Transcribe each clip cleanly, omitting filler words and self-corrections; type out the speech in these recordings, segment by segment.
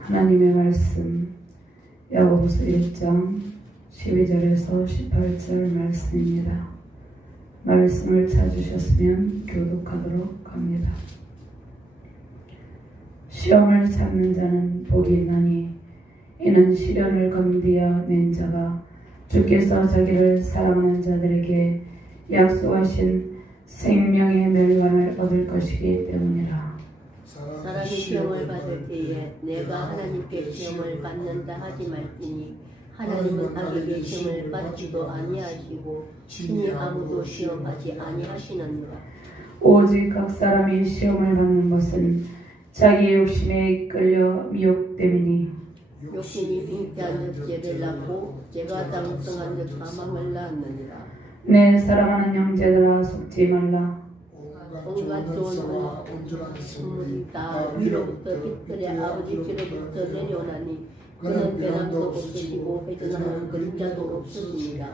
하나님의 말씀 야고보서 1장 12절에서 18절 말씀입니다. 말씀을 찾으셨으면 교독하도록 합니다. 시험을 참는 자는 복이 있나니 이는 시련을 건비어낸 자가 주께서 자기를 사랑하는 자들에게 약속하신 생명의 멸관을 얻을 것이기 때문이라. 사람이 시험을 받을 때에 내가 하나님께 시험을 받는다 하지 말지니 하나님은 악에게 시험을 받지도 아니하시고 친히 아무도 시험하지 아니하시느니라. 오직 각 사람이 시험을 받는 것은 자기 욕심에 이끌려 미혹됨이니 욕심이 빙자한 듯 죄를 낳고 죄가 장성한 듯 사망을 낳느니라. 내 사랑하는 형제들아 속지 말라. 온갖 좋은 선물이 다 위로부터 빛들의 아버지께로부터 내려오나니 그는 변함도 없으시고 회전하는 그림자도 없으십니다.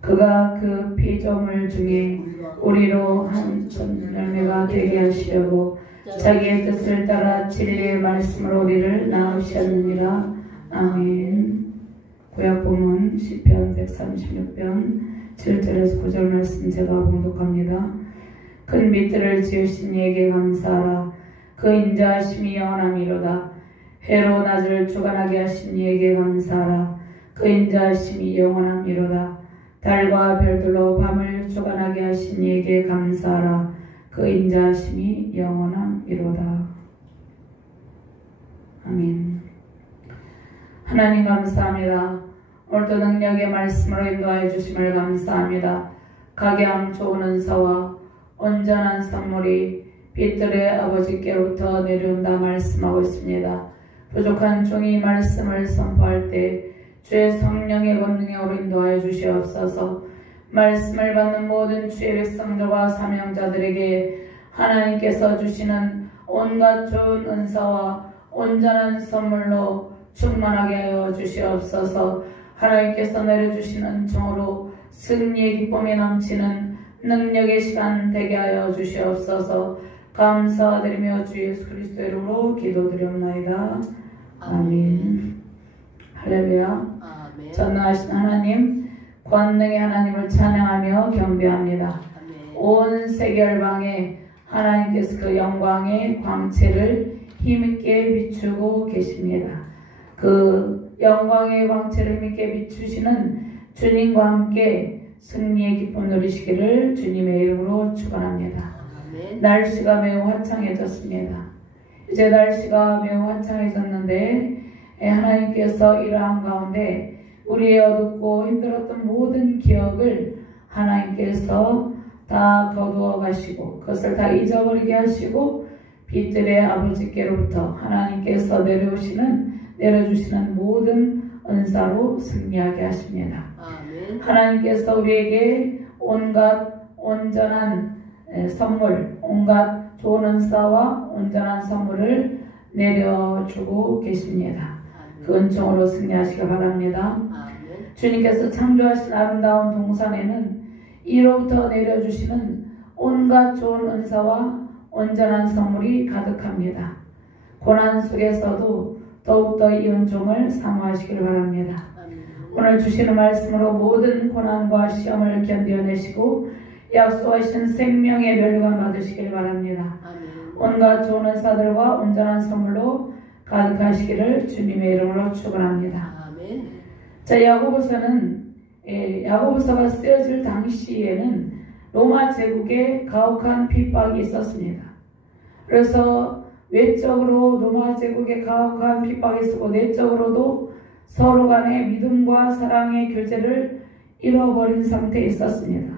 그가 그 피조물 중에 우리로 한 열매가 되게 하시려고 자기의 뜻을 따라 진리의 말씀으로 우리를 낳으셨느니라. 아멘. 구약본문 시편 136편 7절에서 9절 말씀 제가 봉독합니다. 큰 빛들을 지으신 이에게 감사하라. 그 인자하심이 영원함이로다. 해로 낮을 주관하게 하신 이에게 감사하라. 그 인자하심이 영원함이로다. 달과 별들로 밤을 주관하게 하신 이에게 감사하라. 그 인자하심이 영원함이로다. 아멘. 하나님 감사합니다. 오늘도 능력의 말씀으로 인도하여 주심을 감사합니다. 각양 좋은 은사와 온전한 선물이 빛들의 아버지께로부터 내려온다 말씀하고 있습니다. 부족한 종이 말씀을 선포할 때 주의 성령의 권능으로 인도하여 주시옵소서. 말씀을 받는 모든 주의 백성들과 사명자들에게 하나님께서 주시는 온갖 좋은 은사와 온전한 선물로 충만하게 하여 주시옵소서. 하나님께서 내려주시는 은총으로 승리의 기쁨이 넘치는 능력의 시간 되게 하여 주시옵소서. 감사드리며 주 예수 그리스도의 이름으로 기도드리옵나이다. 아멘. 할렐루야. 전능하신 하나님, 권능의 하나님을 찬양하며 경배합니다. 아멘. 온 세계 열방에 하나님께서 그 영광의 광채를 힘있게 비추고 계십니다. 그 영광의 광채를 힘있게 비추시는 주님과 함께 승리의 기쁨 누리시기를 주님의 이름으로 축원합니다. 아멘. 날씨가 매우 화창해졌습니다. 이제 날씨가 매우 화창해졌는데 하나님께서 이러한 가운데 우리의 어둡고 힘들었던 모든 기억을 하나님께서 다 거두어 가시고 그것을 다 잊어버리게 하시고 빛들의 아버지께로부터 하나님께서 내려주시는 모든 은사로 승리하게 하십니다. 아멘. 하나님께서 우리에게 온갖 온전한 선물, 온갖 좋은 은사와 온전한 선물을 내려주고 계십니다. 그 은총으로 승리하시기 바랍니다. 아멘. 주님께서 창조하신 아름다운 동산에는 이로부터 내려주시는 온갖 좋은 은사와 온전한 선물이 가득합니다. 고난 속에서도 더욱더 이 은총을 사모하시길 바랍니다. 아멘. 오늘 주시는 말씀으로 모든 고난과 시험을 견뎌내시고 약속하신 생명의 멸관 받으시길 바랍니다. 아멘. 온갖 좋은 은사들과 온전한 선물로 가득하시기를 주님의 이름으로 축원합니다. 아멘. 자, 야고보서가 쓰여질 당시에는 로마 제국에 가혹한 핍박이 있었습니다. 그래서 외적으로 로마 제국에 가혹한 핍박이 있었고 내적으로도 서로 간의 믿음과 사랑의 교제를 잃어버린 상태에 있었습니다.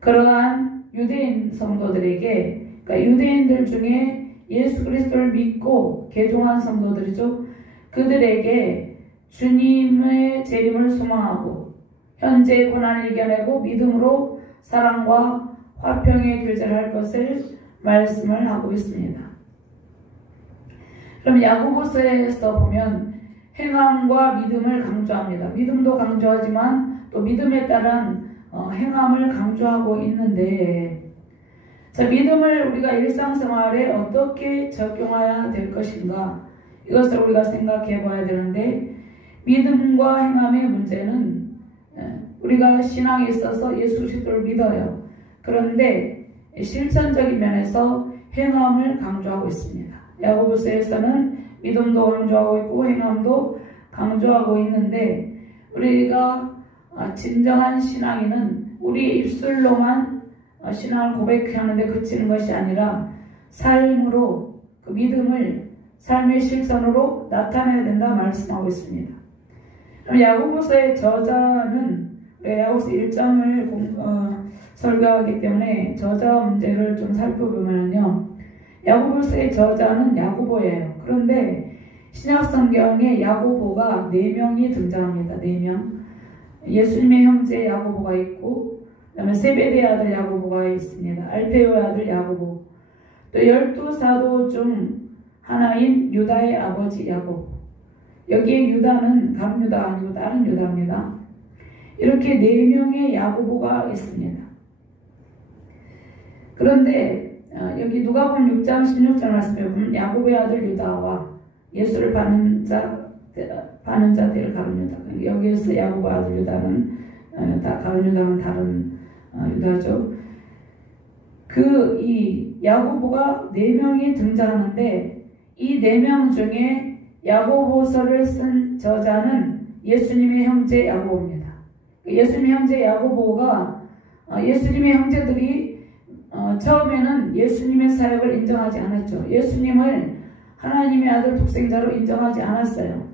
그러한 유대인 성도들에게, 그러니까 유대인들 중에 예수 그리스도를 믿고 개종한 성도들이죠. 그들에게 주님의 재림을 소망하고 현재의 고난을 이겨내고 믿음으로 사랑과 화평의 교제를 할 것을 말씀을 하고 있습니다. 그럼 야고보서에서 보면 행함과 믿음을 강조합니다. 믿음도 강조하지만 또 믿음에 따른 행함을 강조하고 있는데, 자, 믿음을 우리가 일상생활에 어떻게 적용해야 될 것인가, 이것을 우리가 생각해 봐야 되는데, 믿음과 행함의 문제는 우리가 신앙에 있어서 예수 그리스도를 믿어요. 그런데 실천적인 면에서 행함을 강조하고 있습니다. 야고보서에서는 믿음도 강조하고 있고 행함도 강조하고 있는데, 우리가 진정한 신앙인은 우리 입술로만 신앙을 고백하는 데 그치는 것이 아니라 삶으로 그 믿음을 삶의 실천으로 나타내야 된다 말씀하고 있습니다. 그럼 야고보서의 저자는 야고보서 1장을 설교하기 때문에 저자 문제를 좀 살펴보면요, 야고보서의 저자는 야고보예요. 그런데 신약 성경에 야고보가 4명이 등장합니다. 4명. 예수님의 형제 야고보가 있고, 그 다음에 세베대의 아들 야고보가 있습니다. 알페오의 아들 야고보, 또 12사도 중 하나인 유다의 아버지 야고보. 여기에 유다는 가룟 유다가 아니고 다른 유다입니다. 이렇게 4명의 야고보가 있습니다. 그런데 여기 누가복음 6장 16절 말씀에 보면 야고보의 아들 유다와 예수를 파는 자들 가룟 유다. 여기에서 야고보 아들 유다는 가룟 유다는 다른 유다죠. 이 야고보가 4명이 등장하는데, 이 4명 중에 야고보서를 쓴 저자는 예수님의 형제 야고보입니다. 예수님의 형제 야고보가 예수님의 형제들이 처음에는 예수님의 사역을 인정하지 않았죠. 예수님을 하나님의 아들 독생자로 인정하지 않았어요.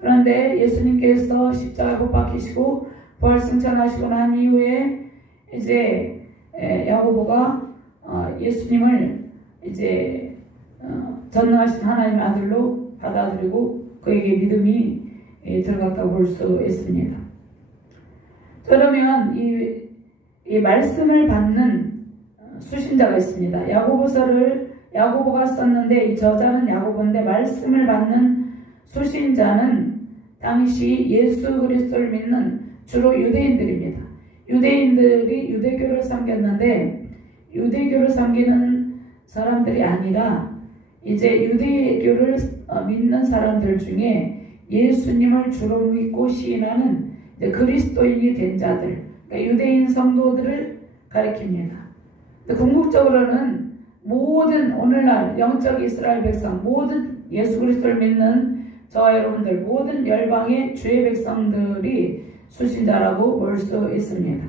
그런데 예수님께서 십자가에 못 박히시고 부활 승천하시고 난 이후에 이제 야고보가 예수님을 이제 전능하신 하나님의 아들로 받아들이고 그에게 믿음이 들어갔다고 볼 수 있습니다. 그러면 이 말씀을 받는 수신자가 있습니다. 야고보서를 야고보가 썼는데 이 저자는 야고보인데, 말씀을 받는 수신자는 당시 예수 그리스도를 믿는 주로 유대인들입니다. 유대인들이 유대교를 섬겼는데, 유대교를 섬기는 사람들이 아니라 이제 유대교를 믿는 사람들 중에 예수님을 주로 믿고 시인하는 그리스도인이 된 자들, 그러니까 유대인 성도들을 가리킵니다. 궁극적으로는 모든 오늘날 영적 이스라엘 백성, 모든 예수 그리스도를 믿는 저와 여러분들, 모든 열방의 주의 백성들이 수신자라고 볼 수 있습니다.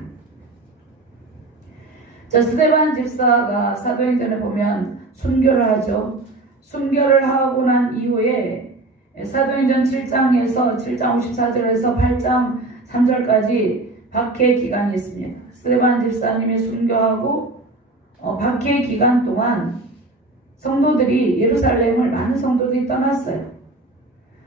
스데반 집사가 사도행전에 보면 순교를 하죠. 순교를 하고 난 이후에 사도행전 7장에서 7장 54절에서 8장 3절까지 박해 기간이 있습니다. 스데반 집사님이 순교하고 박해 기간 동안 성도들이 예루살렘을, 많은 성도들이 떠났어요.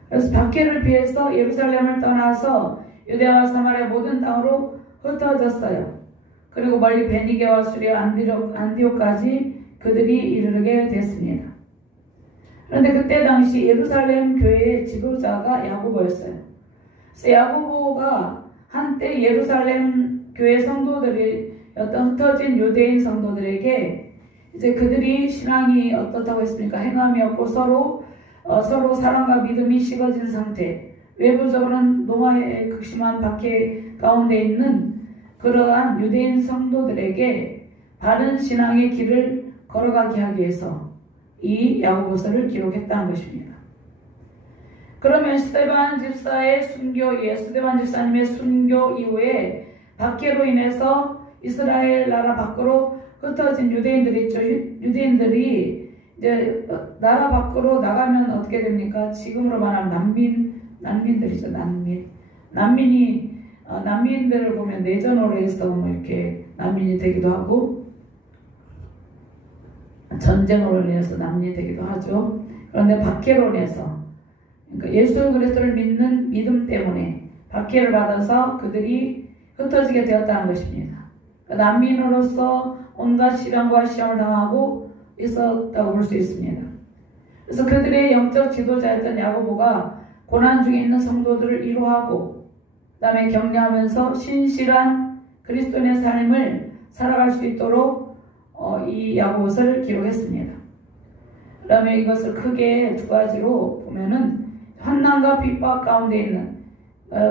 그래서 박해를 피해서 예루살렘을 떠나서 유대와 사마리아 모든 땅으로 흩어졌어요. 그리고 멀리 베니게와 수리아, 안디옥까지 그들이 이르게 됐습니다. 그런데 그때 당시 예루살렘 교회의 지도자가 야고보였어요. 그래서 야고보가 한때 예루살렘 교회 성도들이 흩어진 유대인 성도들에게 이제 그들이 신앙이 어떻다고 했습니까? 행함이 없고 서로 사랑과 믿음이 식어진 상태, 외부적으로는 노아의 극심한 박해 가운데 있는 그러한 유대인 성도들에게 바른 신앙의 길을 걸어가게 하기 위해서 이 야고보서를 기록했다는 것입니다. 그러면 스데반 집사님의 순교 이후에 박해로 인해서 이스라엘 나라 밖으로 흩어진 유대인들이 있죠. 유대인들이 이제 나라 밖으로 나가면 어떻게 됩니까? 지금으로 말하면 난민들이죠. 난민들을 보면 내전으로 해서 뭐 이렇게 난민이 되기도 하고 전쟁으로 인해서 난민이 되기도 하죠. 그런데 박해로 인해서, 그러니까 예수 그리스도를 믿는 믿음 때문에 박해를 받아서 그들이 흩어지게 되었다는 것입니다. 그러니까 난민으로서 온갖 시련과 시험을 당하고 있었다고 볼 수 있습니다. 그래서 그들의 영적 지도자였던 야고보가 고난 중에 있는 성도들을 위로하고 그 다음에 격려하면서 신실한 그리스도인의 삶을 살아갈 수 있도록 이 야고보서를 기록했습니다. 그 다음에 이것을 크게 두 가지로 보면은 환난과 핍박 가운데 있는,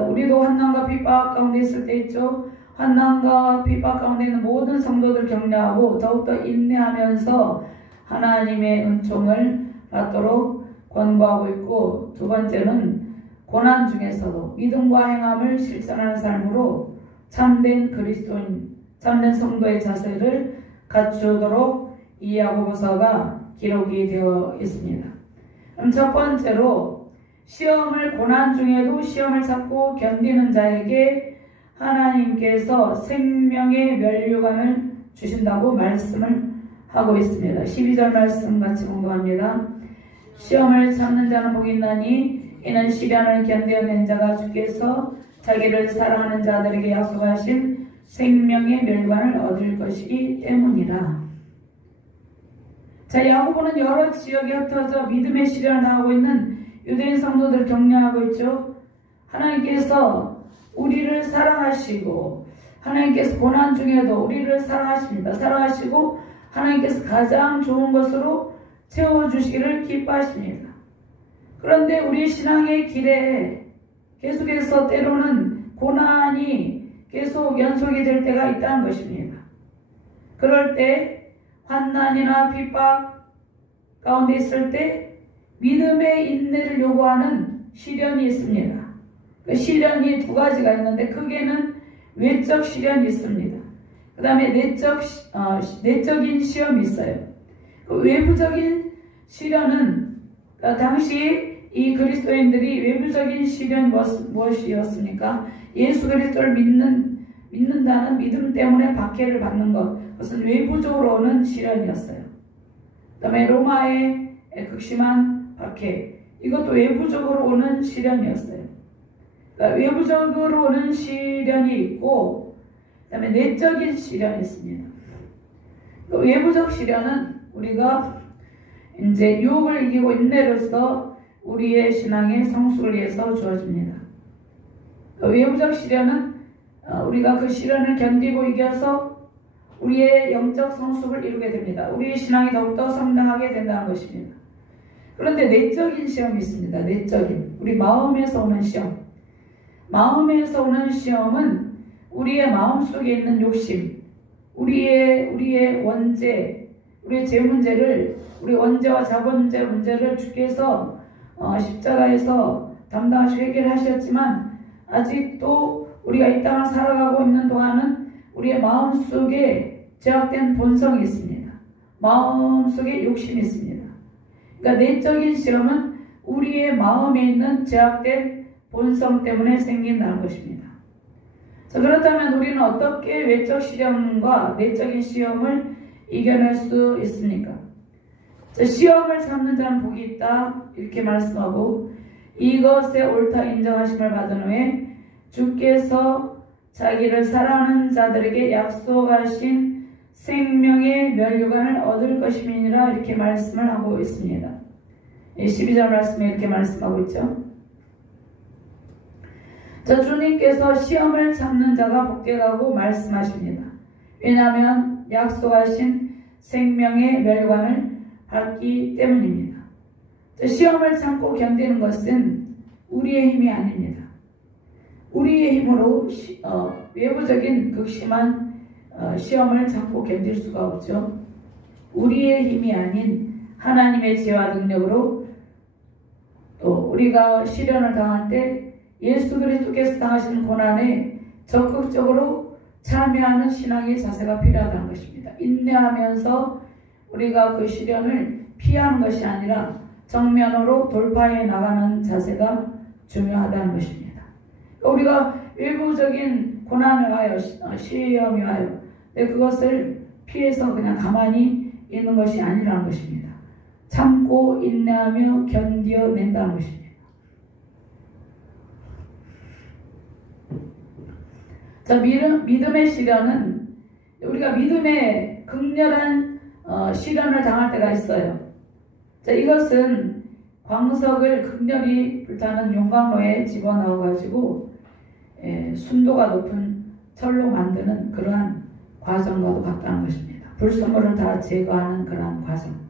우리도 환난과 핍박 가운데 있을 때 있죠. 환난과 핍박 가운데 있는 모든 성도들 격려하고 더욱더 인내하면서 하나님의 은총을 받도록 권고하고 있고, 두 번째는 고난 중에서도 믿음과 행함을 실천하는 삶으로 참된 그리스도인, 참된 성도의 자세를 갖추도록 이 야고보서가 기록이 되어 있습니다. 그럼 첫 번째로 시험을, 고난 중에도 시험을 찾고 견디는 자에게 하나님께서 생명의 면류관을 주신다고 말씀을 하고 있습니다. 12절 말씀 같이 공부합니다. 시험을 참는 자는 복이 있나니 이는 시련을 견뎌낸 자가 주께서 자기를 사랑하는 자들에게 약속하신 생명의 멸관을 얻을 것이기 때문이라. 자, 야고보는 여러 지역에 흩어져 믿음의 시련을 당하고 있는 유대인 성도들을 격려하고 있죠. 하나님께서 우리를 사랑하시고, 하나님께서 고난 중에도 우리를 사랑하십니다. 사랑하시고 하나님께서 가장 좋은 것으로 채워주시기를 기뻐하십니다. 그런데 우리 신앙의 길에 계속해서 때로는 고난이 계속 연속이 될 때가 있다는 것입니다. 그럴 때 환난이나 핍박 가운데 있을 때 믿음의 인내를 요구하는 시련이 있습니다. 그 시련이 두 가지가 있는데 크게는 외적 시련이 있습니다. 그 다음에 내적인 시험이 있어요. 그 외부적인 시련은 당시 이 그리스도인들이 외부적인 시련이 무엇이었습니까? 예수 그리스도를 믿는다는 믿음 때문에 박해를 받는 것, 그것은 외부적으로 오는 시련이었어요. 그 다음에 로마의 극심한 박해, 이것도 외부적으로 오는 시련이었어요. 그러니까 외부적으로 오는 시련이 있고, 그 다음에 내적인 시련이 있습니다. 그 외부적 시련은 우리가 이제 유혹을 이기고 인내로서 우리의 신앙의 성숙을 위해서 주어집니다. 그 외부적 시련은 우리가 그 시련을 견디고 이겨서 우리의 영적 성숙을 이루게 됩니다. 우리의 신앙이 더욱더 성장하게 된다는 것입니다. 그런데 내적인 시험이 있습니다. 내적인, 우리 마음에서 오는 시험. 마음에서 오는 시험은 우리의 마음속에 있는 욕심, 우리의 원죄, 우리의 죄 문제를, 우리 원죄와 자본죄 문제를 주께서 십자가에서 담당하시고 해결하셨지만 아직도 우리가 이 땅을 살아가고 있는 동안은 우리의 마음속에 제약된 본성이 있습니다. 마음속에 욕심이 있습니다. 그러니까 내적인 시험은 우리의 마음에 있는 제약된 본성 때문에 생긴다는 것입니다. 자, 그렇다면 우리는 어떻게 외적 시험과 내적인 시험을 이겨낼 수 있습니까? 자, 시험을 참는 자는 복이 있다 이렇게 말씀하고, 이것에 옳다 인정하심을 받은 후에 주께서 자기를 사랑하는 자들에게 약속하신 생명의 면류관을 얻을 것임이니라 이렇게 말씀을 하고 있습니다. 12절 말씀에 이렇게 말씀하고 있죠. 자, 주님께서 시험을 참는 자가 복되다고 말씀하십니다. 왜냐하면 약속하신 생명의 멸관을 받기 때문입니다. 자, 시험을 참고 견디는 것은 우리의 힘이 아닙니다. 우리의 힘으로 외부적인 극심한 시험을 참고 견딜 수가 없죠. 우리의 힘이 아닌 하나님의 지혜와 능력으로, 또 우리가 시련을 당할 때 예수 그리스도께서 당하시는 고난에 적극적으로 참여하는 신앙의 자세가 필요하다는 것입니다. 인내하면서 우리가 그 시련을 피하는 것이 아니라 정면으로 돌파해 나가는 자세가 중요하다는 것입니다. 우리가 외부적인 고난을 와요, 시험이 와요. 근데 그것을 피해서 그냥 가만히 있는 것이 아니라는 것입니다. 참고 인내하며 견뎌낸다는 것입니다. 자, 믿음의 시련은 우리가 믿음의 극렬한 시련을 당할 때가 있어요. 자, 이것은 광석을 극렬히 불타는 용광로에 집어넣어 가지고 순도가 높은 철로 만드는 그러한 과정과도 같다는 것입니다. 불순물을 다 제거하는 그러한 과정.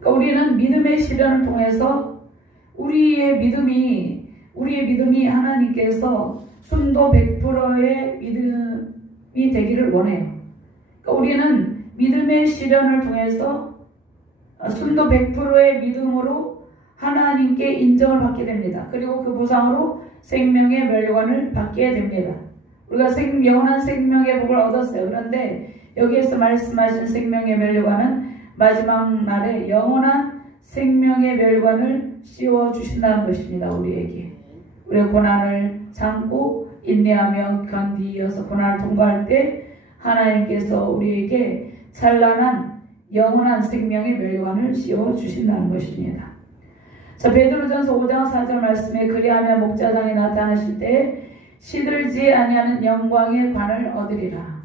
그러니까 우리는 믿음의 시련을 통해서 우리의 믿음이 하나님께서 순도 100%의 믿음이 되기를 원해요. 그러니까 우리는 믿음의 시련을 통해서 순도 100%의 믿음으로 하나님께 인정을 받게 됩니다. 그리고 그 보상으로 생명의 멸류관을 받게 됩니다. 우리가 영원한 생명의 복을 얻었어요. 그런데 여기에서 말씀하신 생명의 멸류관은 마지막 날에 영원한 생명의 멸관을 씌워주신다는 것입니다. 우리에게. 우리의 고난을 참고 인내하며 견디어서 고난을 통과할 때 하나님께서 우리에게 찬란한 영원한 생명의 멸관을 씌워주신다는 것입니다. 자, 베드로전서 5장 4절 말씀에 그리하며 목자장이 나타나실 때 시들지 아니하는 영광의 관을 얻으리라.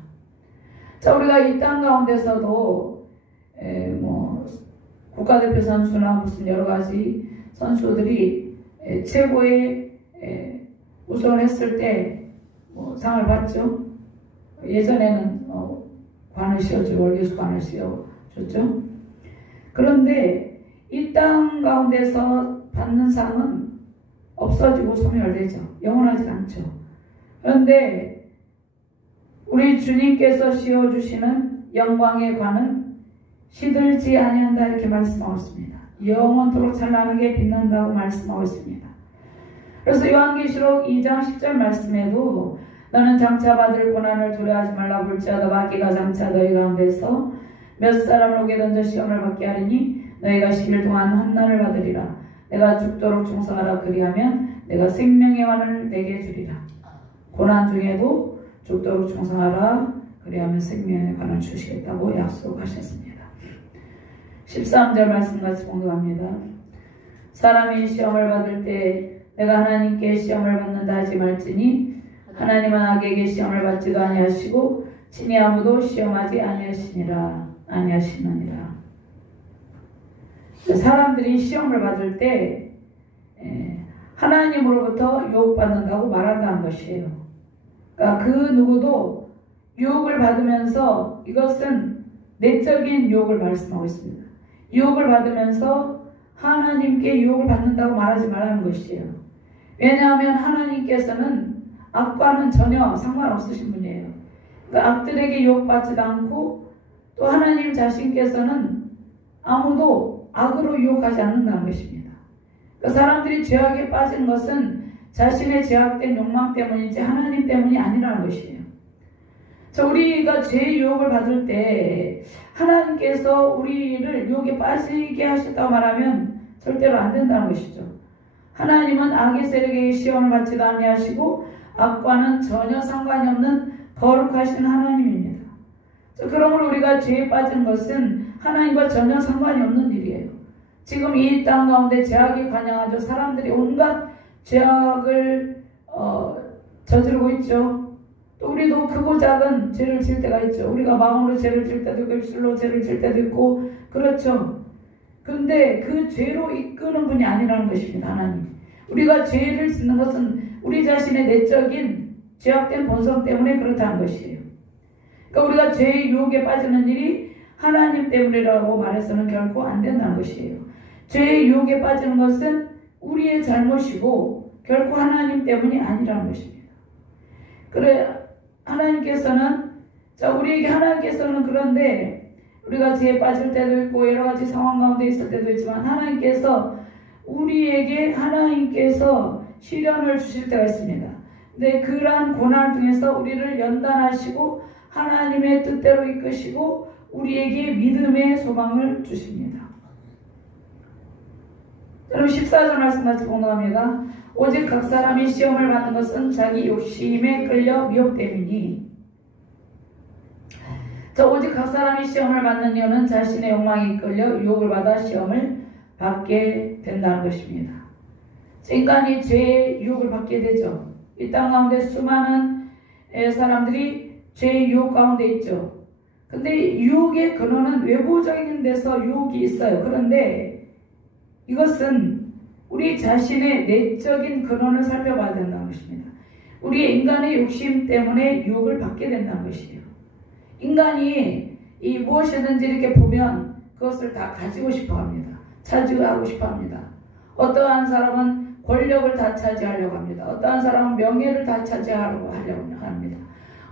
자, 우리가 이 땅 가운데서도 국가대표 선수나 무슨 여러가지 선수들이 최고의 우승을 했을 때 상을 받죠. 예전에는 관을 씌워주고 월계수 관을 씌워줬죠. 그런데 이 땅 가운데서 받는 상은 없어지고 소멸되죠. 영원하지 않죠. 그런데 우리 주님께서 씌워주시는 영광의 관은 시들지 아니한다 이렇게 말씀하고 있습니다. 영원토록 찬란하게 빛난다고 말씀하고 있습니다. 그래서 요한계시록 2장 10절 말씀에도 너는 장차 받을 고난을 두려워하지 말라. 볼지어다 마귀가 장차 너희 가운데서 몇 사람을 오게 던져 시험을 받게 하리니 너희가 10일 동안 환난을 받으리라. 내가 죽도록 충성하라. 그리하면 내가 생명의 관을 내게 주리라. 고난 중에도 죽도록 충성하라. 그리하면 생명의 관을 주시겠다고 약속하셨습니다. 13절 말씀같이 공부합니다. 사람이 시험을 받을 때 내가 하나님께 시험을 받는다 하지 말지니 하나님은 악에게 시험을 받지도 아니하시고 친히 아무도 시험하지 아니하시느니라. 사람들이 시험을 받을 때 하나님으로부터 유혹받는다고 말한다는 것이에요. 그러니까 그 누구도 유혹을 받으면서 이것은 내적인 유혹을 말씀하고 있습니다. 유혹을 받으면서 하나님께 유혹을 받는다고 말하지 말라는 것이에요. 왜냐하면 하나님께서는 악과는 전혀 상관없으신 분이에요. 그러니까 악들에게 유혹받지도 않고 또 하나님 자신께서는 아무도 악으로 유혹하지 않는다는 것입니다. 그러니까 사람들이 죄악에 빠진 것은 자신의 죄악된 욕망 때문이지 하나님 때문이 아니라는 것이에요. 자, 우리가 죄의 유혹을 받을 때 하나님께서 우리를 유혹에 빠지게 하셨다고 말하면 절대로 안 된다는 것이죠. 하나님은 악의 세력에게 시험을 받지도 아니하시고 악과는 전혀 상관이 없는 거룩하신 하나님입니다. 자, 그러므로 우리가 죄에 빠진 것은 하나님과 전혀 상관이 없는 일이에요. 지금 이 땅 가운데 죄악이 관영하죠. 사람들이 온갖 죄악을 저지르고 있죠. 또 우리도 크고 작은 죄를 질 때가 있죠. 우리가 마음으로 죄를 질 때도 있고 입술로 죄를 질 때도 있고 그렇죠. 근데 그 죄로 이끄는 분이 아니라는 것입니다. 하나님. 우리가 죄를 짓는 것은 우리 자신의 내적인 죄악된 본성 때문에 그렇다는 것이에요. 그러니까 우리가 죄의 유혹에 빠지는 일이 하나님 때문이라고 말해서는 결코 안 된다는 것이에요. 죄의 유혹에 빠지는 것은 우리의 잘못이고 결코 하나님 때문이 아니라는 것입니다. 그래 하나님께서는 우리에게 하나님께서는 그런데 우리가 죄에 빠질 때도 있고 여러 가지 상황 가운데 있을 때도 있지만 하나님께서 우리에게 하나님께서 시련을 주실 때가 있습니다. 근데 그러한 고난을 통해서 우리를 연단하시고 하나님의 뜻대로 이끄시고 우리에게 믿음의 소망을 주십니다. 여러분 14절 말씀같이 공감합니다. 오직 각 사람이 시험을 받는 것은 자기 욕심에 끌려 미혹됨이니. 오직 각 사람이 시험을 받는 이유는 자신의 욕망에 끌려 유혹을 받아 시험을 받게 된다는 것입니다. 인간이 죄의 유혹을 받게 되죠. 이 땅 가운데 수많은 사람들이 죄의 유혹 가운데 있죠. 근데 유혹의 근원은 외부적인 데서 유혹이 있어요. 그런데 이것은 우리 자신의 내적인 근원을 살펴봐야 된다는 것입니다. 우리 인간의 욕심 때문에 유혹을 받게 된다는 것이에요. 인간이 이 무엇이든지 이렇게 보면 그 그것을 다 가지고 싶어 합니다. 차지하고 싶어 합니다. 어떠한 사람은 권력을 다 차지하려고 합니다. 어떠한 사람은 명예를 다 차지하려고 합니다.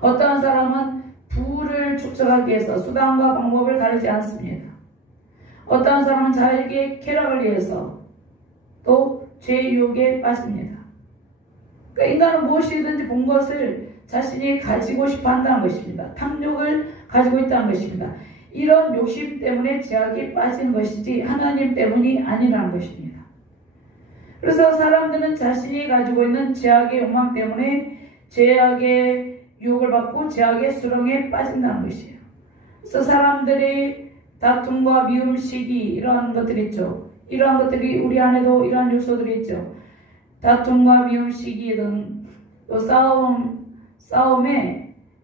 어떠한 사람은 부를 축적하기 위해서 수단과 방법을 가리지 않습니다. 어떠한 사람은 자에게 쾌락을 위해서 또 죄의 유혹에 빠집니다. 그러니까 인간은 무엇이든지 본 것을 자신이 가지고 싶어 한다는 것입니다. 탐욕을 가지고 있다는 것입니다. 이런 욕심 때문에 죄악에 빠지는 것이지 하나님 때문이 아니라는 것입니다. 그래서 사람들은 자신이 가지고 있는 죄악의 욕망 때문에 죄악의 유혹을 받고 죄악의 수렁에 빠진다는 것이에요. 그래서 사람들이 다툼과 미움, 시기 이러한 것들이 있죠. 이러한 것들이 우리 안에도 이러한 요소들이 있죠. 다툼과 미움, 시기 등 또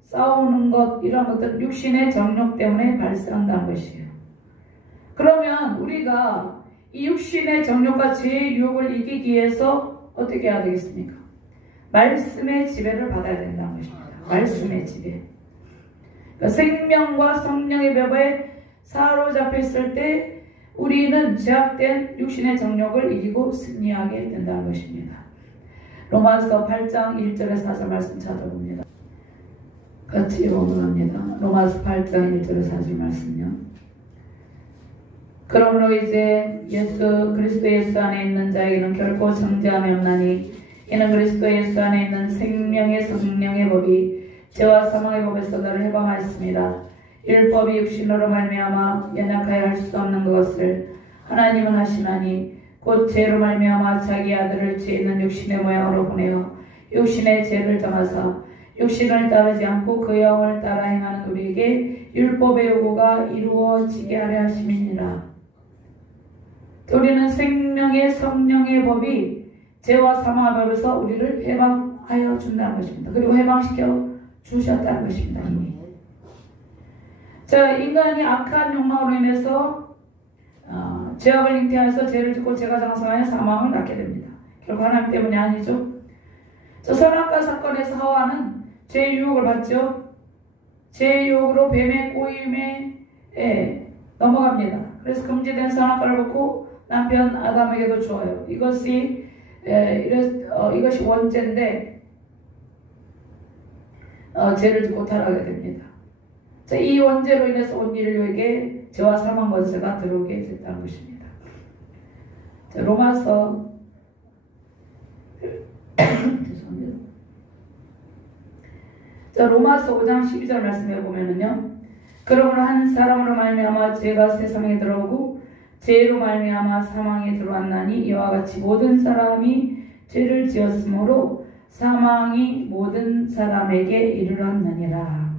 싸우는 것 이러한 것들은 육신의 정욕 때문에 발생한다는 것이에요. 그러면 우리가 이 육신의 정욕과 죄의 유혹을 이기기 위해서 어떻게 해야 되겠습니까? 말씀의 지배를 받아야 된다는 것입니다. 말씀의 지배. 그러니까 생명과 성령의 벽에 사로잡혀 있을 때 우리는 제약된 육신의 정욕을 이기고 승리하게 된다는 것입니다. 로마서 8장 1절에서 4절 말씀 찾아봅니다. 같이 원문합니다. 로마서 8장 1절에서 4절 말씀요. 그러므로 이제 그리스도 예수 안에 있는 자에게는 결코 정죄함이 없나니 이는 그리스도 예수 안에 있는 생명의 성령의 법이 죄와 사망의 법에서 나를 해방하였습니다. 율법이 육신으로 말미암아 연약하여 할 수 없는 것을 하나님은 하시나니 곧 죄로 말미암아 자기 아들을 죄 있는 육신의 모양으로 보내어 육신의 죄를 정하사 육신을 따르지 않고 그 영을 따라 행하는 우리에게 율법의 요구가 이루어지게 하려 하심이니라. 우리는 생명의 성령의 법이 죄와 사망의 법에서 우리를 해방하여 준다는 것입니다. 그리고 해방시켜 주셨다는 것입니다. 이미. 자, 인간이 악한 욕망으로 인해서 죄악을 잉태하여서 죄를 짓고 죄가 장성하여 사망을 낳게 됩니다. 결국 하나님 때문이 아니죠. 저 선악과 사건에서 하와는 죄의 유혹을 받죠. 죄의 유혹으로 뱀의 꼬임에 넘어갑니다. 그래서 금지된 선악과를 먹고 남편 아담에게도 주어요. 이것이 원죄인데 죄를 짓고 타락하게 됩니다. 자, 이 원죄로 인해서 온 인류에게 죄와 사망 권세가 들어오게 됐다는 것입니다. 자, 로마서 죄송합니다. 자, 로마서 5장 12절 말씀해 보면은요. 그러므로 한 사람으로 말미암아 죄가 세상에 들어오고 죄로 말미암아 사망에 들어왔나니 이와 같이 모든 사람이 죄를 지었으므로 사망이 모든 사람에게 이르렀느니라.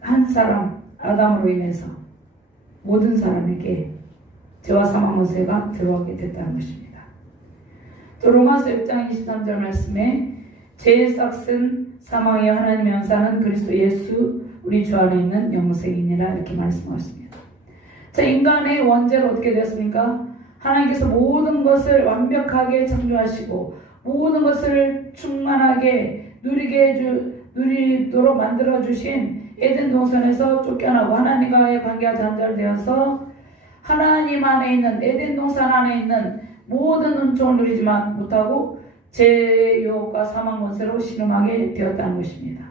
한 사람 아담으로 인해서 모든 사람에게 죄와 사망 권세가 들어오게 됐다는 것입니다. 또 로마서 6장 23절 말씀에 죄의 싹은 사망이요 하나님의 형사는 그리스도 예수 우리 주 안에 있는 영생이니라 이렇게 말씀하십니다. 자, 인간의 원죄는 어떻게 되었습니까? 하나님께서 모든 것을 완벽하게 창조하시고 모든 것을 충만하게 누리도록 만들어주신 에덴 동산에서 쫓겨나고 하나님과의 관계가 단절되어서 하나님 안에 있는 에덴 동산 안에 있는 모든 은총을 누리지 못하고 죄의 유혹과 사망 권세로 신음하게 되었다는 것입니다.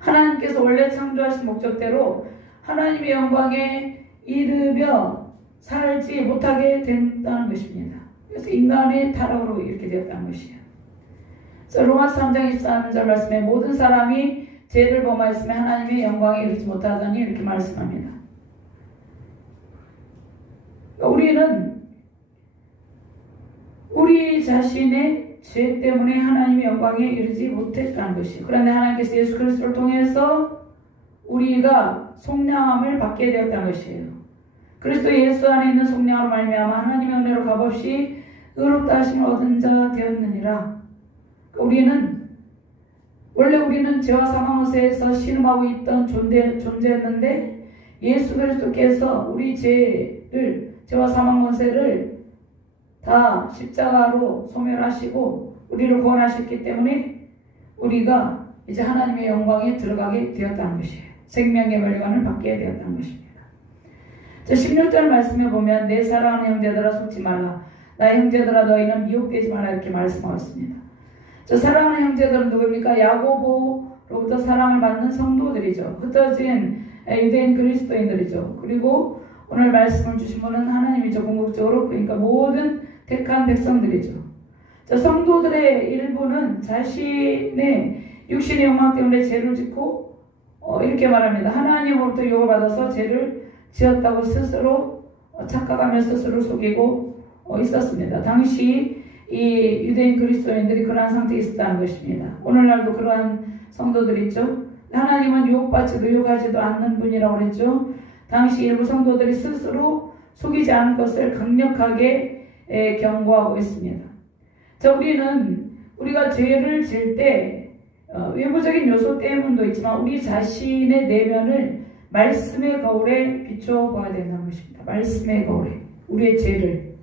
하나님께서 원래 창조하신 목적대로 하나님의 영광에 이르며 살지 못하게 된다는 것입니다. 그래서 인간의 타락으로 이렇게 되었다는 것이에요. 그래서 로마서 3장 23절 말씀에 모든 사람이 죄를 범하였으며 하나님의 영광에 이르지 못하더니 이렇게 말씀합니다. 우리는 우리 자신의 죄 때문에 하나님의 영광에 이르지 못했다는 것이에요. 그런데 하나님께서 예수 그리스도를 통해서 우리가 속량함을 받게 되었다는 것이에요. 그리스도 예수 안에 있는 속량으로 말미암아 하나님의 은혜로 값없이 의롭다 하심을 얻은 자 되었느니라. 원래 우리는 죄와 사망 권세에서 신음하고 있던 존재였는데 예수 그리스도께서 우리 죄와 사망 권세를 다 십자가로 소멸하시고 우리를 구원하셨기 때문에 우리가 이제 하나님의 영광에 들어가게 되었다는 것이에요. 생명의 멸관을 받게 되었다는 것입니다. 16절 말씀에 보면 내 사랑하는 형제들아 속지 말라. 나의 형제들아 너희는 미혹되지 말라 이렇게 말씀하고 있습니다. 사랑하는 형제들은 누구입니까? 야고보로부터 사랑을 받는 성도들이죠. 흩어진 유대인 그리스도인들이죠. 그리고 오늘 말씀을 주신 분은 하나님이죠. 궁극적으로 그러니까 모든 택한 백성들이죠. 성도들의 일부는 자신의 육신의 욕망 때문에 죄를 짓고 이렇게 말합니다. 하나님으로부터 유혹을 받아서 죄를 지었다고 스스로 착각하며 스스로 속이고 있었습니다. 당시 이 유대인 그리스도인들이 그러한 상태에 있었다는 것입니다. 오늘날도 그러한 성도들이 있죠. 하나님은 유혹받지도 유혹하지도 않는 분이라고 그랬죠. 당시 일부 성도들이 스스로 속이지 않을 것을 강력하게 경고하고 있습니다. 우리가 죄를 질 때 외부적인 요소 때문도 있지만 우리 자신의 내면을 말씀의 거울에 비춰봐야 된다는 것입니다. 말씀의 거울에 우리의 죄를.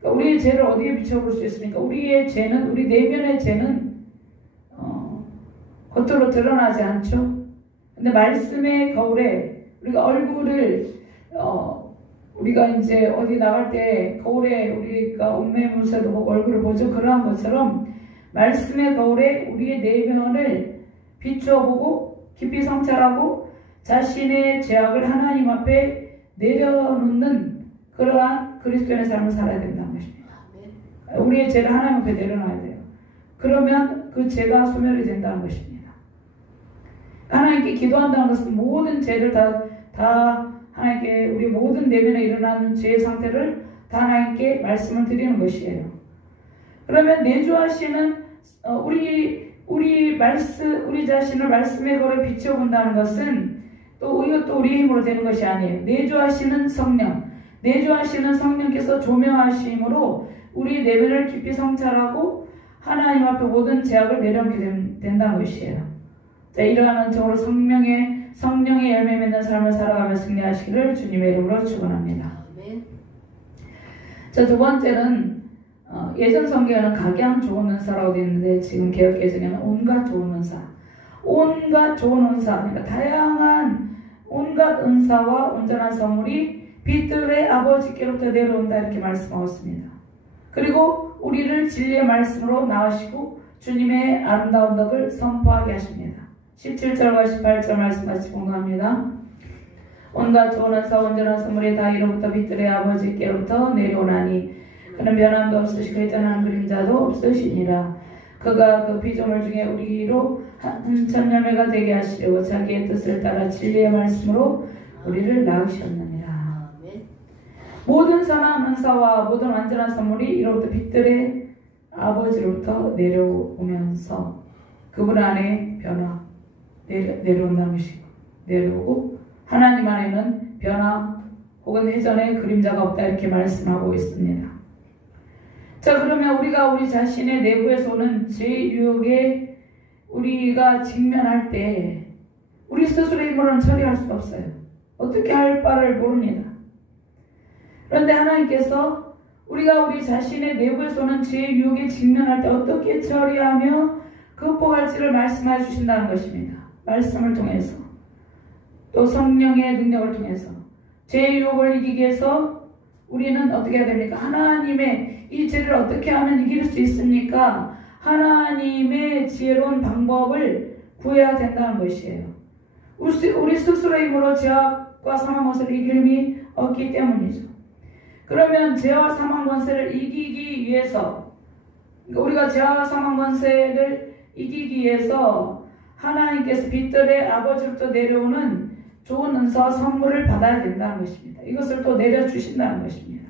그러니까 우리의 죄를 어디에 비춰볼 수 있습니까? 우리의 죄는, 우리 내면의 죄는 겉으로 드러나지 않죠. 근데 말씀의 거울에 우리가 얼굴을 우리가 이제 어디 나갈 때 거울에 우리가 옷매무새도 보고 얼굴을 보죠. 그러한 것처럼 말씀의 거울에 우리의 내면을 비춰보고 깊이 성찰하고 자신의 죄악을 하나님 앞에 내려놓는 그러한 그리스도인의 삶을 살아야 된다는 것입니다. 우리의 죄를 하나님 앞에 내려놔야 돼요. 그러면 그 죄가 소멸이 된다는 것입니다. 하나님께 기도한다는 것은 모든 죄를 다 하나님께 우리 모든 내면에 일어나는 죄의 상태를 다 하나님께 말씀을 드리는 것이에요. 그러면 내주하시는 우리 자신을 말씀의 거울에 비춰본다는 것은 이것도 우리 힘으로 되는 것이 아니에요. 내주하시는 성령께서 조명하심으로 우리 내면을 깊이 성찰하고 하나님 앞에 모든 죄악을 내려놓게 된다는 것이에요. 이러한 은총으로 성령의 열매 맺는 삶을 살아가며 승리하시기를 주님의 이름으로 축원합니다. 두 번째는 예전 성경에는 각양 좋은 은사라고 되어 있는데 지금 개역 개정에는 온갖 좋은 은사. 온갖 좋은 은사, 그러니까 다양한 온갖 은사와 온전한 선물이 빛들의 아버지께로부터 내려온다 이렇게 말씀하고 있습니다. 그리고 우리를 진리의 말씀으로 나으시고 주님의 아름다운 덕을 선포하게 하십니다. 17절과 18절 말씀 같이 공부합니다. 온갖 좋은 은사 온전한 선물이 다 이로부터 빛들의 아버지께로부터 내려오나니 그는 변함도 없으시고 있다는 그림자도 없으시니라. 그가 그 피조물 중에 우리로 한 천열매가 되게 하시려고 자기의 뜻을 따라 진리의 말씀으로 우리를 낳으셨느니라. 모든 선한 은사와 모든 완전한 선물이 이로부터 빛들의 아버지로부터 내려오면서 그분 안에 변화 내려온다는 것이고 내려오고 하나님 안에는 변화 혹은 회전의 그림자가 없다 이렇게 말씀하고 있습니다. 그러면 우리가 우리 자신의 내부에서 오는 죄의 유혹에 우리가 직면할 때 우리 스스로의 힘으로는 처리할 수가 없어요. 어떻게 할 바를 모릅니다. 그런데 하나님께서 우리가 우리 자신의 내부에서 오는 죄의 유혹에 직면할 때 어떻게 처리하며 극복할지를 말씀해 주신다는 것입니다. 말씀을 통해서 또 성령의 능력을 통해서 죄의 유혹을 이기기 위해서 우리는 어떻게 해야 됩니까? 하나님의 이 죄를 어떻게 하면 이길 수 있습니까? 하나님의 지혜로운 방법을 구해야 된다는 것이에요. 우리 스스로의 힘으로 죄악과 사망 권세를 이길 힘이 없기 때문이죠. 그러면 죄와 사망 권세를 이기기 위해서 우리가 죄와 사망 권세를 이기기 위해서 하나님께서 빛들의 아버지로부터 내려오는 좋은 은사와 선물을 받아야 된다는 것입니다. 이것을 또 내려주신다는 것입니다.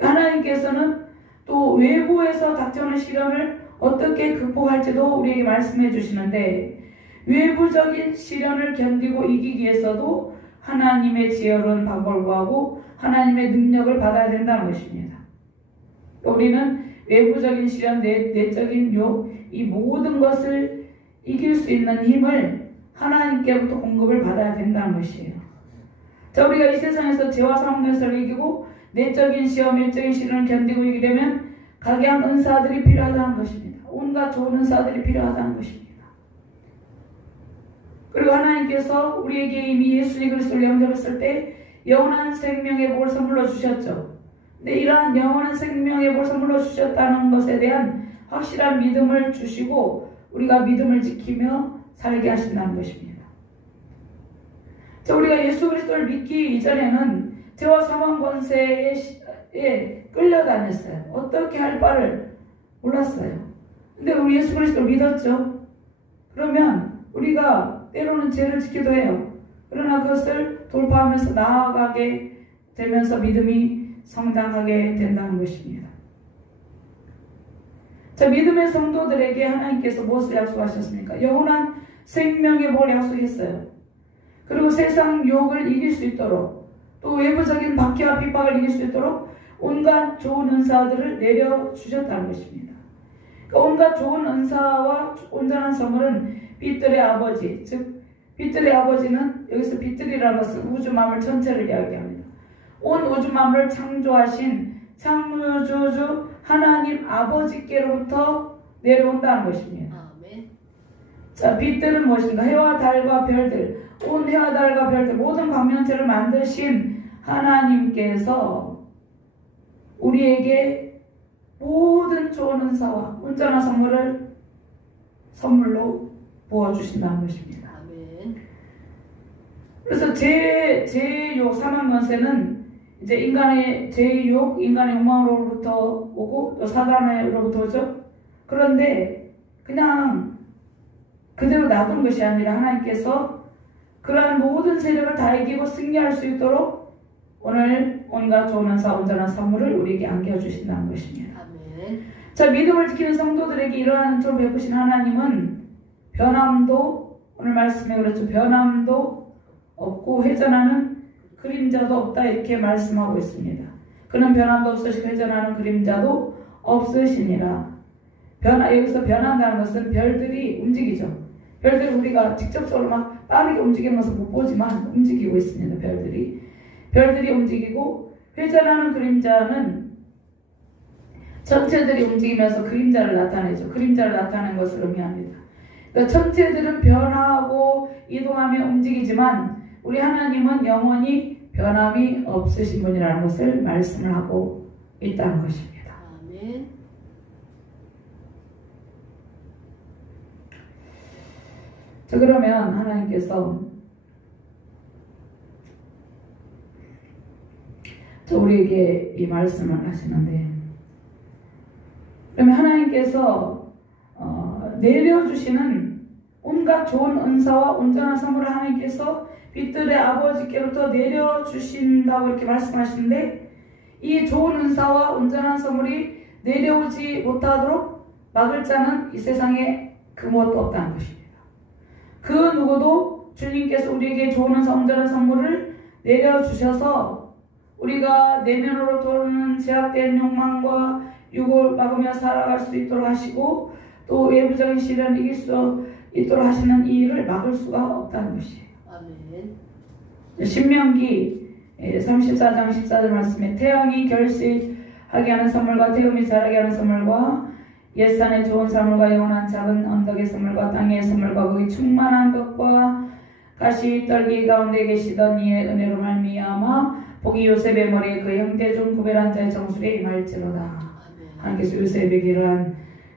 하나님께서는 또 외부에서 닥쳐오는 시련을 어떻게 극복할지도 우리에게 말씀해 주시는데 외부적인 시련을 견디고 이기기 위해서도 하나님의 지혜로운 방법을 구하고 하나님의 능력을 받아야 된다는 것입니다. 우리는 외부적인 시련, 내적인 유혹, 이 모든 것을 이길 수 있는 힘을 하나님께로부터 공급을 받아야 된다는 것이에요. 우리가 이 세상에서 죄와 사망 권세를 이기고 내적인 시험, 일적인 시련을 견디고 이기려면 각양 은사들이 필요하다는 것입니다. 온갖 좋은 은사들이 필요하다는 것입니다. 그리고 하나님께서 우리에게 이미 예수님 그리스도를 영접했을 때 영원한 생명의 복을 선물로 주셨죠. 근데 이러한 영원한 생명의 복을 선물로 주셨다는 것에 대한 확실한 믿음을 주시고 우리가 믿음을 지키며 살게 하신다는 것입니다. 자, 우리가 예수 그리스도를 믿기 이전에는 죄와 사망 권세에 끌려다녔어요. 어떻게 할 바를 몰랐어요. 근데 우리 예수 그리스도를 믿었죠. 그러면 우리가 때로는 죄를 지키도 해요. 그러나 그것을 돌파하면서 나아가게 되면서 믿음이 성장하게 된다는 것입니다. 자, 믿음의 성도들에게 하나님께서 무엇을 약속하셨습니까? 영원한 생명의 복을 약속했어요. 그리고 세상 유혹을 이길 수 있도록 또 외부적인 박해와 핍박을 이길 수 있도록 온갖 좋은 은사들을 내려주셨다는 것입니다. 온갖 좋은 은사와 온전한 선물은 빛들의 아버지, 즉 빛들의 아버지는 여기서 빛들이라는 것은 우주 만물 전체를 이야기합니다. 온 우주 만물을 창조하신 창조주 하나님 아버지께로부터 내려온다는 것입니다. 아멘. 자, 빛들은 무엇인가? 해와 달과 별들, 온 해와 달과 별들, 모든 광명체를 만드신 하나님께서 우리에게 모든 좋은 은사와 온전한 선물을 선물로 부어주신다는 것입니다. 아멘. 그래서 죄의 사망권세는 이제 인간의 죄의 유혹, 인간의 욕망으로부터 오고 또 사단으로부터 오죠. 그런데 그냥 그대로 놔둔 것이 아니라 하나님께서 그러한 모든 세력을 다 이기고 승리할 수 있도록 오늘 온갖 좋은 은사, 온전한 선물을 우리에게 안겨주신다는 것입니다. 아멘. 자, 믿음을 지키는 성도들에게 이러한 좀 베푸신 하나님은 변함도, 오늘 말씀에 그렇죠, 변함도 없고 회전하는 그림자도 없다 이렇게 말씀하고 있습니다. 그는 변함도 없으시고 회전하는 그림자도 없으시니라. 여기서 변한다는 것은 별들이 움직이죠. 별들이 우리가 직접적으로 막 빠르게 움직이는 것을 못 보지만 움직이고 있습니다. 별들이 움직이고, 회전하는 그림자는 전체들이 움직이면서 그림자를 나타내죠. 그림자를 나타내는 것을 의미합니다. 그러니까 전체들은 변화하고 이동하며 움직이지만 우리 하나님은 영원히 변함이 없으신 분이라는 것을 말씀을 하고 있다는 것입니다. 아멘. 자, 그러면 하나님께서 우리에게 이 말씀을 하시는데, 그러면 하나님께서 내려주시는 온갖 좋은 은사와 온전한 선물을 하나님께서 빛들의 아버지께로부터 내려주신다고 이렇게 말씀하시는데, 이 좋은 은사와 온전한 선물이 내려오지 못하도록 막을 자는 이 세상에 그 무엇도 없다는 것입니다. 그 누구도 주님께서 우리에게 좋은 은사, 온전한 선물을 내려주셔서 우리가 내면으로 돌아오는 제약된 욕망과 유혹을 막으며 살아갈 수 있도록 하시고 또 외부적인 시련을 이길 수 있도록 하시는 이 일을 막을 수가 없다는 것이에요. 아멘. 신명기 34장 14절 말씀에 태양이 결실하게 하는 선물과 태음이 자라게 하는 선물과 옛산의 좋은 선물과 영원한 작은 언덕의 선물과 땅의 선물과 거기 충만한 것과 가시 떨기 가운데 계시던 이의 은혜로 말미암아 복이 요셉의 머리에 그 형제 중 구별한 자의 정수리에 임할지로다. 하나님께서 요셉에게 이러한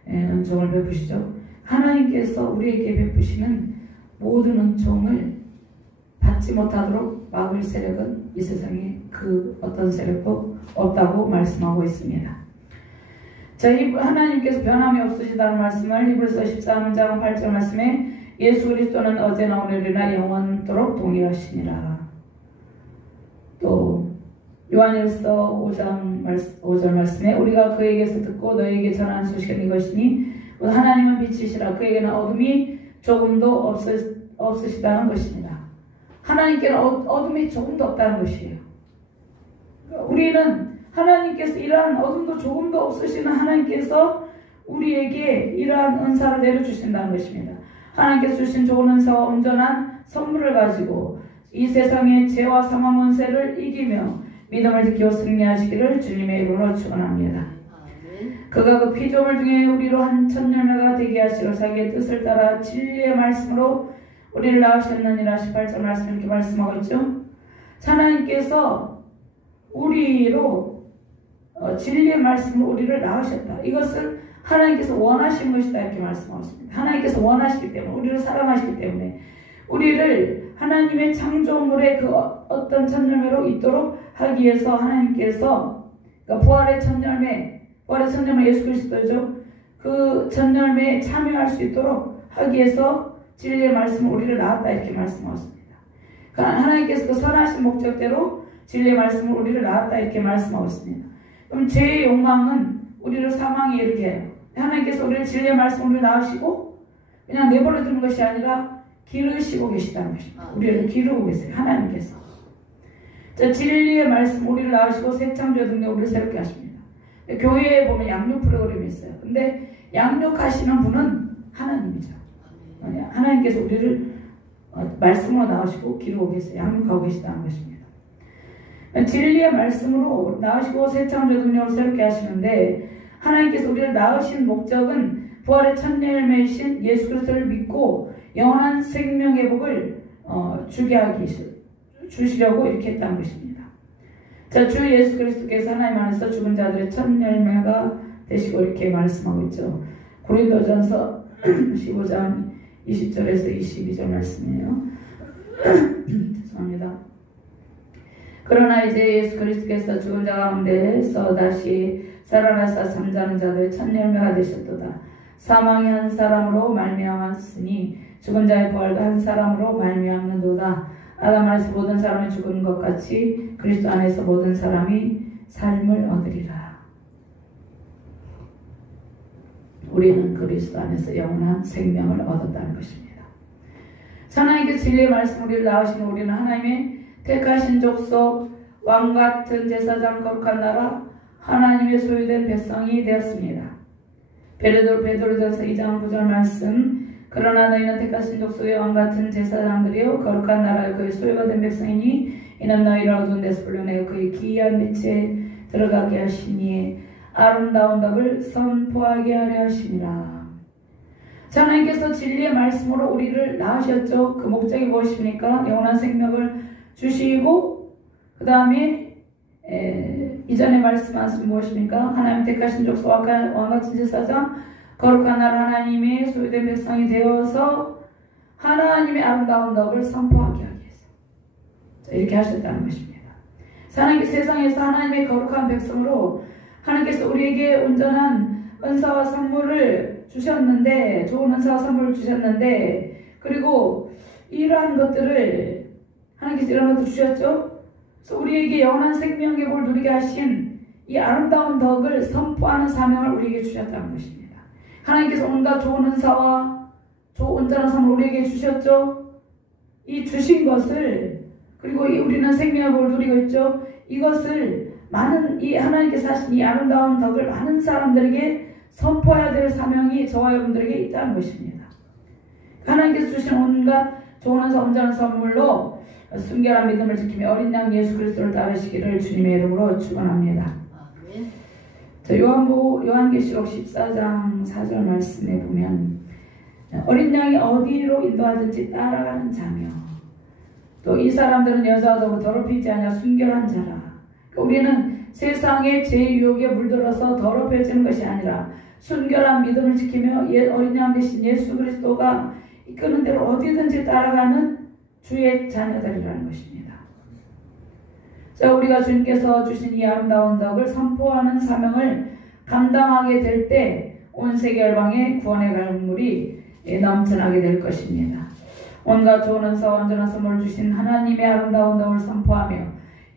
은총을 베푸시죠. 하나님께서 우리에게 베푸시는 모든 은총을 받지 못하도록 막을 세력은 이 세상에 그 어떤 세력도 없다고 말씀하고 있습니다. 자, 하나님께서 변함이 없으시다는 말씀을 히브리서 14장 8절 말씀에 예수 그리스도는 어제나 오늘이나 영원토록 동일하시니라. 또 요한일서 5절 말씀에 우리가 그에게서 듣고 너에게 전한 소식은 이것이니 하나님은 빛이시라. 그에게는 어둠이 조금도 없으시다는 것입니다. 하나님께는 어둠이 조금도 없다는 것이에요. 우리는 하나님께서 이러한 어둠도 조금도 없으시는 하나님께서 우리에게 이러한 은사를 내려주신다는 것입니다. 하나님께서 주신 좋은 은사와 온전한 선물을 가지고 이 세상의 죄와 사망 권세를 이기며 믿음을 지키고 승리하시기를 주님의 이름으로 축원합니다. 그가 그 피조물 중에 우리로 한 천년회가 되게 하시고 자기의 뜻을 따라 진리의 말씀으로 우리를 낳으셨느니라. 18절 말씀 이렇게 말씀하고 있죠. 하나님께서 우리로 진리의 말씀으로 우리를 낳으셨다. 이것을 하나님께서 원하신 것이다 이렇게 말씀하셨습니다. 하나님께서 원하시기 때문에, 우리를 사랑하시기 때문에 우리를 하나님의 창조물의 그 어떤 첫 열매로 있도록 하기 위해서 하나님께서, 그러니까 부활의 첫 열매 예수 그리스도죠. 그 첫 열매에 참여할 수 있도록 하기 위해서 진리의 말씀으로 우리를 낳았다 이렇게 말씀하셨습니다. 그러니까 하나님께서 그 선하신 목적대로 진리의 말씀으로 우리를 낳았다 이렇게 말씀하고 있습니다. 그럼 죄의 욕망은 우리를 사망에 이르게 해요. 하나님께서 우리를 진리의 말씀으로 낳으시고 그냥 내버려 두는 것이 아니라 기르시고 계시다는 것입니다. 우리를 기르고 계세요. 하나님께서. 자, 진리의 말씀 우리를 낳으시고 새 창조의 능력 우리를 새롭게 하십니다. 교회에 보면 양육 프로그램이 있어요. 근데 양육하시는 분은 하나님이죠. 하나님께서 우리를 말씀으로 낳으시고 기르고 계세요. 양육하고 계시다는 것입니다. 진리의 말씀으로 낳으시고 새 창조의 능력을 새롭게 하시는데, 하나님께서 우리를 낳으신 목적은 부활의 첫 열매이신 예수 그리스도를 믿고 영원한 생명의 복을 주시려고 이렇게 했다는 것입니다. 자, 주 예수 그리스도께서 하나님 안에서 죽은 자들의 첫 열매가 되시고 이렇게 말씀하고 있죠. 고린도전서 15장 20절에서 22절 말씀이에요. 죄송합니다. 그러나 이제 예수 그리스도께서 죽은 자 가운데서 다시 살아나사 잠자는 자들의 첫 열매가 되셨도다. 사망이 한 사람으로 말미암았으니 죽은 자의 부활도 한 사람으로 말미암는도다. 아담 안에서 모든 사람이 죽은 것 같이 그리스도 안에서 모든 사람이 삶을 얻으리라. 우리는 그리스도 안에서 영원한 생명을 얻었다는 것입니다. 하나님께서 진리의 말씀 우리를 낳으신 우리는 하나님의 택하신 족속, 왕같은 제사장, 거룩한 나라, 하나님의 소유된 백성이 되었습니다. 베드로전서 2장 9절 말씀, 그러나 너희는 택하신 족속의 왕같은 제사장들이요 거룩한 나라의 그의 소유가 된 백성이니 이는 너희를 어두운 데서 불러내어 그의 기이한 빛에 들어가게 하시니 아름다운 덕을 선포하게 하려 하시니라. 하나님께서 진리의 말씀으로 우리를 낳으셨죠. 그 목적이 무엇입니까? 영원한 생명을 주시고, 그 다음에 이전에 말씀하신 무엇입니까? 하나님 택하신 족속 왕같은 제사장, 거룩한 나라, 하나님의 소유된 백성이 되어서 하나님의 아름다운 덕을 선포하게 하기 위해서 이렇게 하셨다는 것입니다. 하나님께서 세상에서 하나님의 거룩한 백성으로 하나님께서 우리에게 온전한 은사와 선물을 주셨는데, 좋은 은사와 선물을 주셨는데, 그리고 이러한 것들을 하나님께서 이런 것도 주셨죠. 그래서 우리에게 영원한 생명의 복을 누리게 하신 이 아름다운 덕을 선포하는 사명을 우리에게 주셨다는 것입니다. 하나님께서 온갖 좋은 은사와 온전한 선물을 우리에게 주셨죠. 이 주신 것을, 그리고 우리는 생명의 복을 누리고 있죠. 이것을 많은 이 하나님께서 하신 이 아름다운 덕을 많은 사람들에게 선포해야 될 사명이 저와 여러분들에게 있다는 것입니다. 하나님께서 주신 온갖 좋은 은사, 온전한 선물로 순결한 믿음을 지키며 어린 양 예수 그리스도를 따르시기를 주님의 이름으로 축원합니다. 요한계시록 14장 4절 말씀에 보면 어린 양이 어디로 인도하든지 따라가는 자며, 또 이 사람들은 여자도 더럽히지 않아 순결한 자라. 우리는 세상의 죄의 유혹에 물들어서 더럽혀지는 것이 아니라 순결한 믿음을 지키며 어린 양 대신 예수 그리스도가 이끄는 대로 어디든지 따라가는 주의 자녀들이라는 것입니다. 자, 우리가 주님께서 주신 이 아름다운 덕을 선포하는 사명을 감당하게 될 때 온 세계 열방에 구원의 강물이 넘쳐나게 될 것입니다. 온갖 좋은 은사와 온전한 선물을 주신 하나님의 아름다운 덕을 선포하며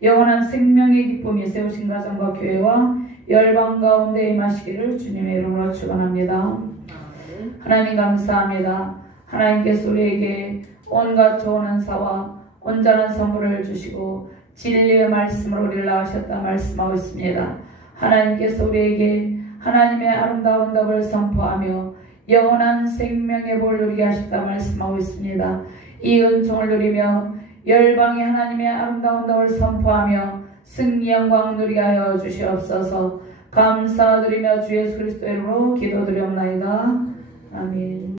영원한 생명의 기쁨이 세우신 가정과 교회와 열방 가운데 임하시기를 주님의 이름으로 축원합니다. 하나님 감사합니다. 하나님께서 우리에게 온갖 좋은 은사와 온전한 선물을 주시고 진리의 말씀으로 우리를 낳으셨다 말씀하고 있습니다. 하나님께서 우리에게 하나님의 아름다운 덕을 선포하며 영원한 생명의 복을 누리게 하셨다 말씀하고 있습니다. 이 은총을 누리며 열방의 하나님의 아름다운 덕을 선포하며 승리 영광 누리게 하여 주시옵소서. 감사드리며 주 예수 그리스도 이름으로 기도드리옵나이다. 아멘.